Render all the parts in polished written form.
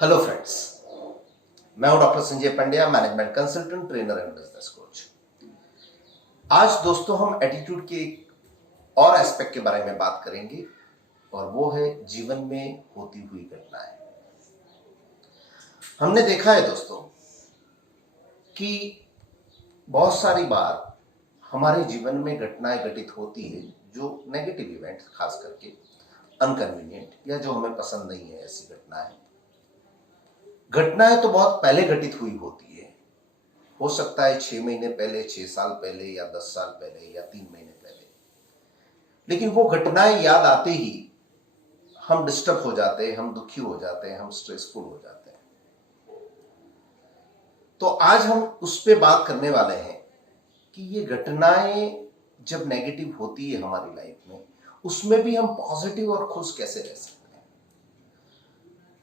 Hello friends, मैं हूं doctor Sanjay Pandya, management consultant, trainer and business coach. आज दोस्तों हम एटीट्यूड के एक और एस्पेक्ट के बारे में बात करेंगे और वो है जीवन में होती हुई घटनाएं। हमने देखा है दोस्तों कि बहुत सारी बार हमारे जीवन में घटनाएं घटित होती है जो नेगेटिव इवेंट, खास करके अनकन्वीनियंट या जो हमें पसंद नहीं है, ऐसी घटनाएं तो बहुत पहले घटित हुई होती है। हो सकता है 6 महीने पहले, 6 साल पहले या 10 साल पहले या 3 महीने पहले, लेकिन वो घटनाएं याद आते ही हम डिस्टर्ब हो जाते हैं, हम दुखी हो जाते हैं, हम स्ट्रेसफुल हो जाते हैं। तो आज हम उस पर बात करने वाले हैं कि ये घटनाएं जब नेगेटिव होती है हमारी लाइफ में, उसमें भी हम पॉजिटिव और खुश कैसे रह सकते हैं।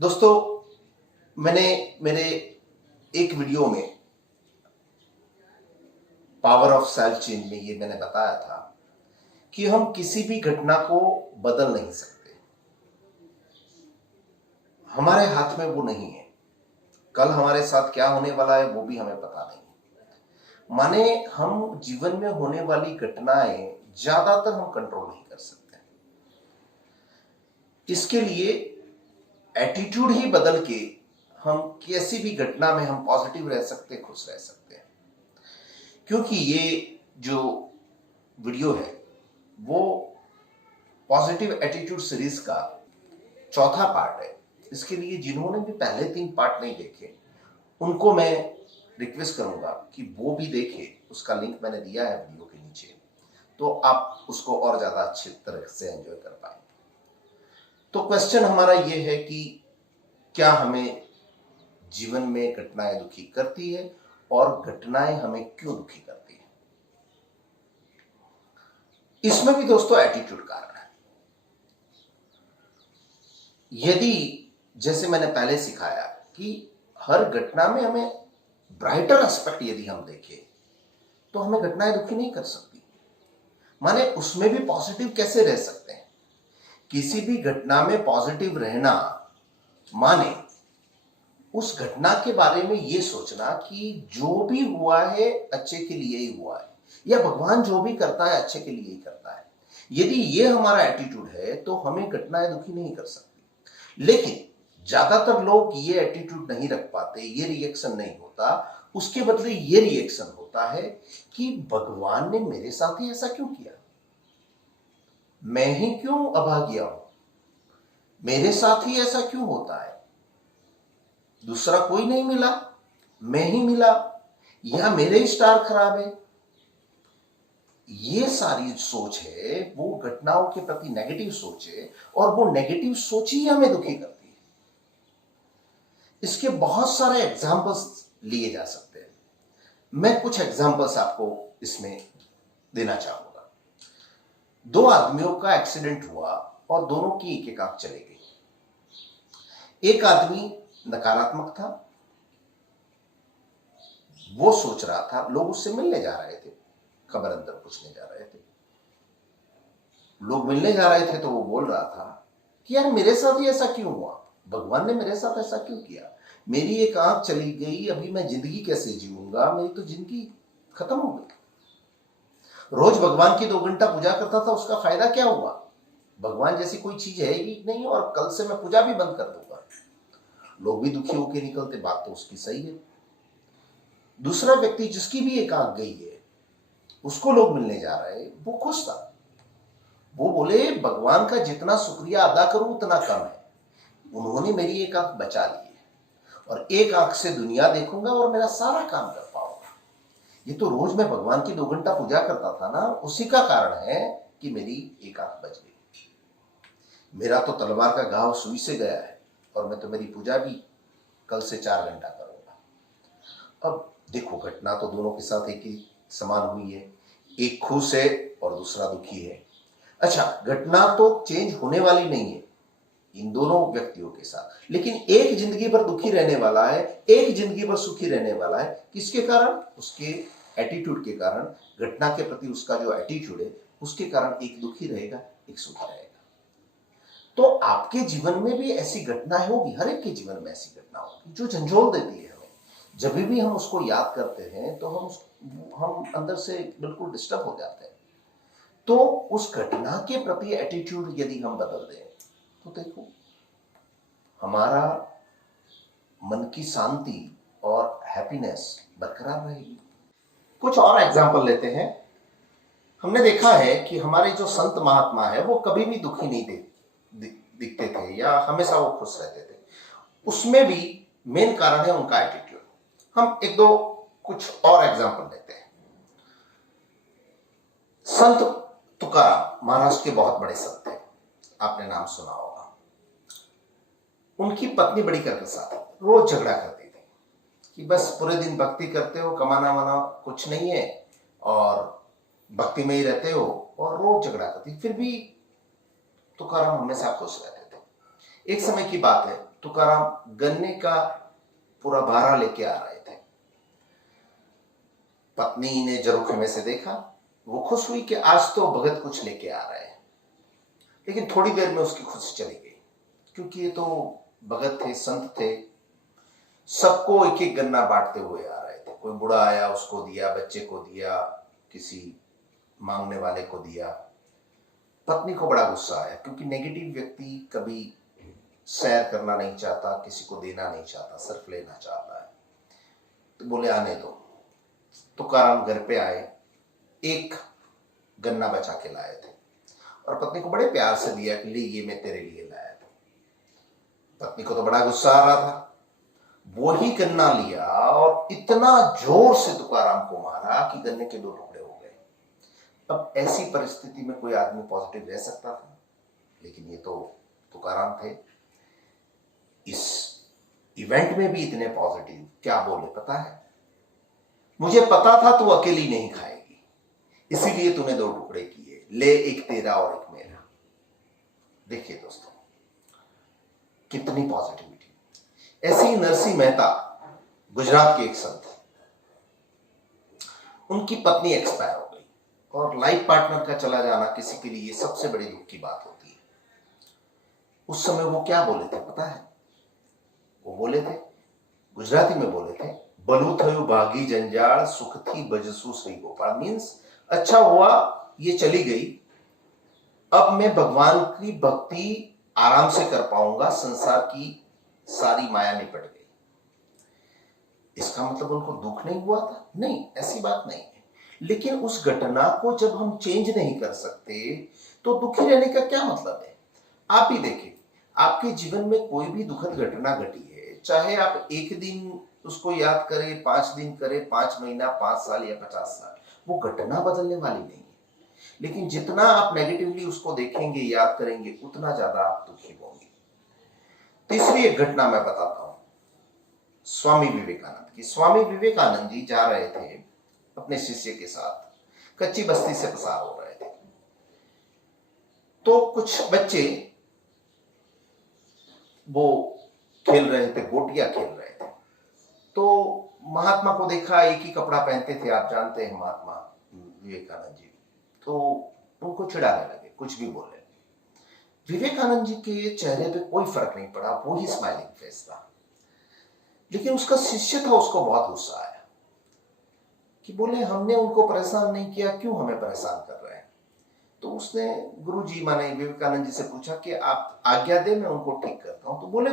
दोस्तों, मैंने मेरे एक वीडियो में पावर ऑफ सेल्फ चेंज में ये मैंने बताया था कि हम किसी भी घटना को बदल नहीं सकते, हमारे हाथ में वो नहीं है। कल हमारे साथ क्या होने वाला है वो भी हमें पता नहीं। माने हम जीवन में होने वाली घटनाएं ज्यादातर हम कंट्रोल नहीं कर सकते। इसके लिए एटीट्यूड ही बदल के हम किसी भी घटना में हम पॉजिटिव रह सकते, खुश रह सकते हैं। क्योंकि ये जो वीडियो है वो पॉजिटिव एटीट्यूड सीरीज का चौथा पार्ट है। इसके लिए जिन्होंने भी पहले 3 पार्ट नहीं देखे, उनको मैं रिक्वेस्ट करूंगा कि वो भी देखें। उसका लिंक मैंने दिया है वीडियो के नीचे, तो आप उसको और ज्यादा अच्छी तरह से एंजॉय कर पाएंगे। तो क्वेश्चन हमारा ये है कि क्या हमें जीवन में घटनाएं दुखी करती है और घटनाएं हमें क्यों दुखी करती है। इसमें भी दोस्तों एटीट्यूड कारण है। यदि जैसे मैंने पहले सिखाया कि हर घटना में हमें ब्राइटर एस्पेक्ट यदि हम देखें तो हमें घटनाएं दुखी नहीं कर सकती। माने उसमें भी पॉजिटिव कैसे रह सकते हैं। किसी भी घटना में पॉजिटिव रहना माने उस घटना के बारे में यह सोचना कि जो भी हुआ है अच्छे के लिए ही हुआ है, या भगवान जो भी करता है अच्छे के लिए ही करता है। यदि ये हमारा एटीट्यूड है तो हमें घटनाएं दुखी नहीं कर सकती। लेकिन ज्यादातर लोग ये एटीट्यूड नहीं रख पाते, ये रिएक्शन नहीं होता। उसके बदले ये रिएक्शन होता है कि भगवान ने मेरे साथ ही ऐसा क्यों किया, मैं ही क्यों अभागिया हूं, मेरे साथ ही ऐसा क्यों होता है, दूसरा कोई नहीं मिला, मैं ही मिला, या मेरे स्टार खराब है। ये सारी सोच है वो घटनाओं के प्रति नेगेटिव सोच है, और वो नेगेटिव सोच ही हमें दुखी करती है। इसके बहुत सारे एग्जाम्पल्स लिए जा सकते हैं। मैं कुछ एग्जाम्पल्स आपको इसमें देना चाहूंगा। 2 आदमियों का एक्सीडेंट हुआ और दोनों की एक आंख चली गई। एक आदमी नकारात्मक था, वो सोच रहा था, लोग उससे मिलने जा रहे थे, खबर अंदर पूछने जा रहे थे, लोग मिलने जा रहे थे, तो वो बोल रहा था कि यार मेरे साथ ही ऐसा क्यों हुआ, भगवान ने मेरे साथ ऐसा क्यों किया, मेरी एक आंख चली गई, अभी मैं जिंदगी कैसे जीऊंगा, मेरी तो जिंदगी खत्म हो गई। रोज भगवान की 2 घंटा पूजा करता था, उसका फायदा क्या हुआ, भगवान जैसी कोई चीज है ही नहीं, और कल से मैं पूजा भी बंद कर दूंगा। लोग भी दुखी होकर निकलते, बात तो उसकी सही है। दूसरा व्यक्ति जिसकी भी एक आंख गई है, उसको लोग मिलने जा रहे हैं, वो खुश था। वो बोले भगवान का जितना शुक्रिया अदा करूं उतना कम है, उन्होंने मेरी एक आंख बचा ली है, और एक आंख से दुनिया देखूंगा और मेरा सारा काम कर पाऊंगा। ये तो रोज मैं भगवान की 2 घंटा पूजा करता था ना, उसी का कारण है कि मेरी एक आंख बच गई। मेरा तो तलवार का घाव सुई से गया है, और मैं तो मेरी पूजा भी कल से 4 घंटा करूंगा। अब देखो, घटना तो दोनों के साथ एक ही समान हुई है, एक खुश है और दूसरा दुखी है। अच्छा, घटना तो चेंज होने वाली नहीं है इन दोनों व्यक्तियों के साथ, लेकिन एक जिंदगी भर दुखी रहने वाला है, एक जिंदगी भर सुखी रहने वाला है। किसके कारण? उसके एटीट्यूड के कारण। घटना के प्रति उसका जो एटीट्यूड है उसके कारण एक दुखी रहेगा, एक सुखी रहेगा। तो आपके जीवन में भी ऐसी घटनाएं होगी, हर एक के जीवन में ऐसी घटना होगी जो झंझोल देती है हमें। जब भी हम उसको याद करते हैं तो हम अंदर से बिल्कुल डिस्टर्ब हो जाते हैं। तो उस घटना के प्रति एटीट्यूड यदि हम बदल दें तो देखो हमारा मन की शांति और हैप्पीनेस बरकरार रहेगी। कुछ और एग्जाम्पल लेते हैं। हमने देखा है कि हमारे जो संत महात्मा है वो कभी भी दुखी नहीं दिखते थे या हमेशा वो खुश रहते थे। उसमें भी मेन कारण है उनका एटीट्यूड। हम एक दो कुछ और एग्जाम्पल लेते हैं। संत तुकाराम महाराष्ट्र के बहुत बड़े संत थे, आपने नाम सुना होगा। उनकी पत्नी बड़ी कर्कशा थी, रोज झगड़ा करती थी कि बस पूरे दिन भक्ति करते हो, कमाना वाना कुछ नहीं है और भक्ति में ही रहते हो, और रोज झगड़ा करती। फिर भी तुकाराम हमेशा खुश रहते थे। एक समय की बात है, तुकाराम गन्ने का पूरा भारा लेके आ रहे थे। पत्नी ने जरूखे में से देखा, वो खुश हुई कि आज तो भगत कुछ लेके आ रहे हैं। लेकिन थोड़ी देर में उसकी खुशी चली गई, क्योंकि ये तो भगत थे, संत थे, सबको एक एक गन्ना बांटते हुए आ रहे थे। कोई बूढ़ा आया उसको दिया, बच्चे को दिया, किसी मांगने वाले को दिया। पत्नी को बड़ा गुस्सा आया, क्योंकि नेगेटिव व्यक्ति कभी शेयर करना नहीं चाहता, किसी को देना नहीं चाहता, सिर्फ लेना चाहता है। तो बोले आने दो। तुकाराम घर पे आए, एक गन्ना बचा के लाए थे और पत्नी को बड़े प्यार से दिया कि ले ये मैं तेरे लिए लाया था। पत्नी को तो बड़ा गुस्सा आ रहा था। वो ही गन्ना लिया और इतना जोर से तुकाराम को मारा कि गन्ने के दो टुकड़े हो गए। अब ऐसी परिस्थिति में कोई आदमी पॉजिटिव रह सकता था? लेकिन ये तो तुकाराम थे। इस इवेंट में भी इतने पॉजिटिव, क्या बोले पता है? मुझे पता था तू अकेली नहीं खाएगी, इसीलिए तूने दो टुकड़े किए, ले एक तेरा और एक मेरा। देखिए दोस्तों कितनी पॉजिटिविटी। ऐसे ही नरसिंह मेहता गुजरात के एक संत, उनकी पत्नी एक्सपायर हो गई और लाइफ पार्टनर का चला जाना किसी के लिए सबसे बड़ी दुख की बात होती है। उस समय वो क्या बोले थे पता है? वो बोले थे, गुजराती में बोले थे, बलू थयु भागी जंजाल सुख थी बजसु श्री गोपाल। मीन्स अच्छा हुआ ये चली गई, अब मैं भगवान की भक्ति आराम से कर पाऊंगा, संसार की सारी माया निपट गई। इसका मतलब उनको दुख नहीं हुआ था? नहीं, ऐसी बात नहीं है। लेकिन उस घटना को जब हम चेंज नहीं कर सकते तो दुखी रहने का क्या मतलब है? आप ही देखिए, आपके जीवन में कोई भी दुखद घटना घटी है, चाहे आप एक दिन उसको याद करें, 5 दिन करें, 5 महीना, 5 साल या 50 साल, वो घटना बदलने वाली नहीं है। लेकिन जितना आप नेगेटिवली उसको देखेंगे, याद करेंगे, उतना ज्यादा आप दुखी होंगे। तीसरी एक घटना मैं बताता हूं, स्वामी विवेकानंद की। स्वामी विवेकानंद जी जा रहे थे अपने शिष्य के साथ, कच्ची बस्ती से पसार हो रहे थे। तो कुछ बच्चे वो खेल रहे थे, गोटियां खेल रहे थे। तो महात्मा को देखा, एक ही कपड़ा पहनते थे, आप जानते हैं महात्मा विवेकानंद जी। तो उनको चिढ़ाने लगे, कुछ भी बोले। विवेकानंद जी के चेहरे पे कोई फर्क नहीं पड़ा, वो ही स्माइलिंग फेस था। लेकिन उसका शिष्य था, उसको बहुत गुस्सा आया कि बोले हमने उनको परेशान नहीं किया, क्यों हमें परेशान कर रहे हैं? तो उसने गुरुजी माने विवेकानंद जी से पूछा कि आप आज्ञा दे, मैं उनको ठीक करता हूं। तो बोले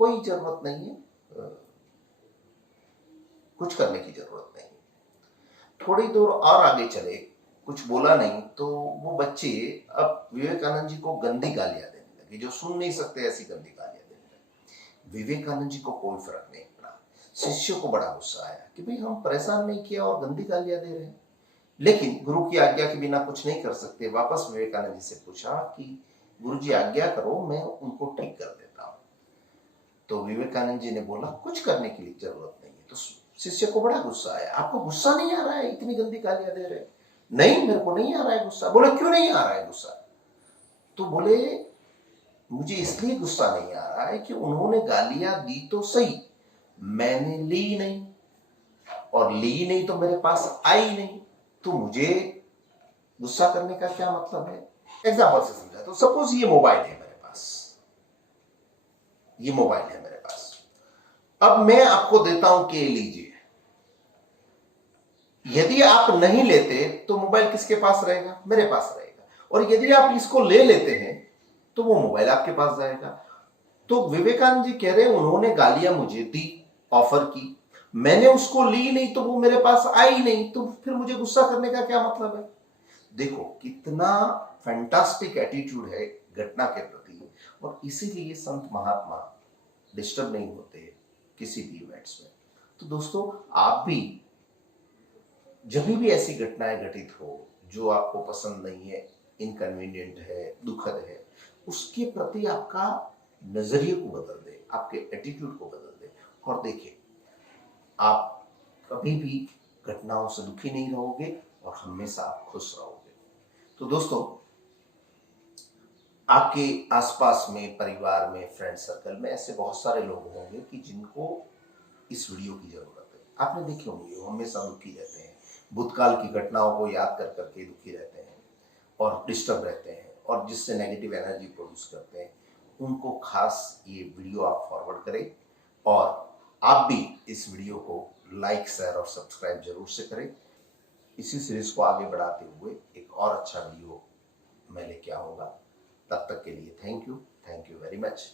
कोई जरूरत नहीं है, कुछ करने की जरूरत नहीं। थोड़ी दूर और आगे चले, कुछ बोला नहीं, तो वो बच्चे अब विवेकानंद जी को गंदी गालियां देने लगे, जो सुन नहीं सकते ऐसी गंदी गालियां देने लगे। विवेकानंद जी को कोई फर्क नहीं पड़ा। शिष्य को बड़ा गुस्सा आया कि भाई हम परेशान नहीं किया और गंदी गालियां दे रहे हैं। लेकिन गुरु की आज्ञा के बिना कुछ नहीं कर सकते। वापस विवेकानंद जी से पूछा कि गुरु जी आज्ञा करो, मैं उनको ठीक कर देता हूं। तो विवेकानंद जी ने बोला कुछ करने की जरूरत नहीं है। तो शिष्य को बड़ा गुस्सा आया, आपको गुस्सा नहीं आ रहा है, इतनी गंदी गालियां दे रहे हैं? नहीं, मेरे को नहीं आ रहा है गुस्सा। बोले क्यों नहीं आ रहा है गुस्सा? तो बोले मुझे इसलिए गुस्सा नहीं आ रहा है कि उन्होंने गालियां दी तो सही, मैंने ली नहीं, और ली नहीं तो मेरे पास आई नहीं, तो मुझे गुस्सा करने का क्या मतलब है? एग्जाम्पल से समझा। तो सपोज ये मोबाइल है मेरे पास, ये मोबाइल है मेरे पास। अब मैं आपको देता हूं कि लीजिए, यदि आप नहीं लेते तो मोबाइल किसके पास रहेगा? मेरे पास रहेगा। और यदि आप इसको ले लेते हैं तो वो मोबाइल आपके पास जाएगा। तो विवेकानंद जी कह रहे हैं उन्होंने गालियां मुझे दी, ऑफर की, मैंने उसको ली नहीं तो वो मेरे पास आई नहीं, तो फिर मुझे गुस्सा करने का क्या मतलब है? देखो कितना फैंटास्टिक एटीट्यूड है घटना के प्रति। और इसीलिए संत महात्मा डिस्टर्ब नहीं होते किसी भी इवेंट्स में। तो दोस्तों आप भी जब भी ऐसी घटनाएं घटित हो जो आपको पसंद नहीं है, इनकन्वीनियंट है, दुखद है, उसके प्रति आपका नजरिए को बदल दे, आपके एटीट्यूड को बदल दे। और देखिए आप कभी भी घटनाओं से दुखी नहीं रहोगे और हमेशा आप खुश रहोगे। तो दोस्तों आपके आसपास में, परिवार में, फ्रेंड सर्कल में ऐसे बहुत सारे लोग होंगे कि जिनको इस वीडियो की जरूरत है। आपने देखे होंगे वो हमेशा दुखी रहते हैं, भूतकाल की घटनाओं को याद कर करके दुखी रहते हैं और डिस्टर्ब रहते हैं, और जिससे नेगेटिव एनर्जी प्रोड्यूस करते हैं। उनको खास ये वीडियो आप फॉरवर्ड करें और आप भी इस वीडियो को लाइक, शेयर और सब्सक्राइब जरूर से करें। इसी सीरीज को आगे बढ़ाते हुए एक और अच्छा वीडियो मैं लेके आऊंगा। तब तक के लिए थैंक यू वेरी मच।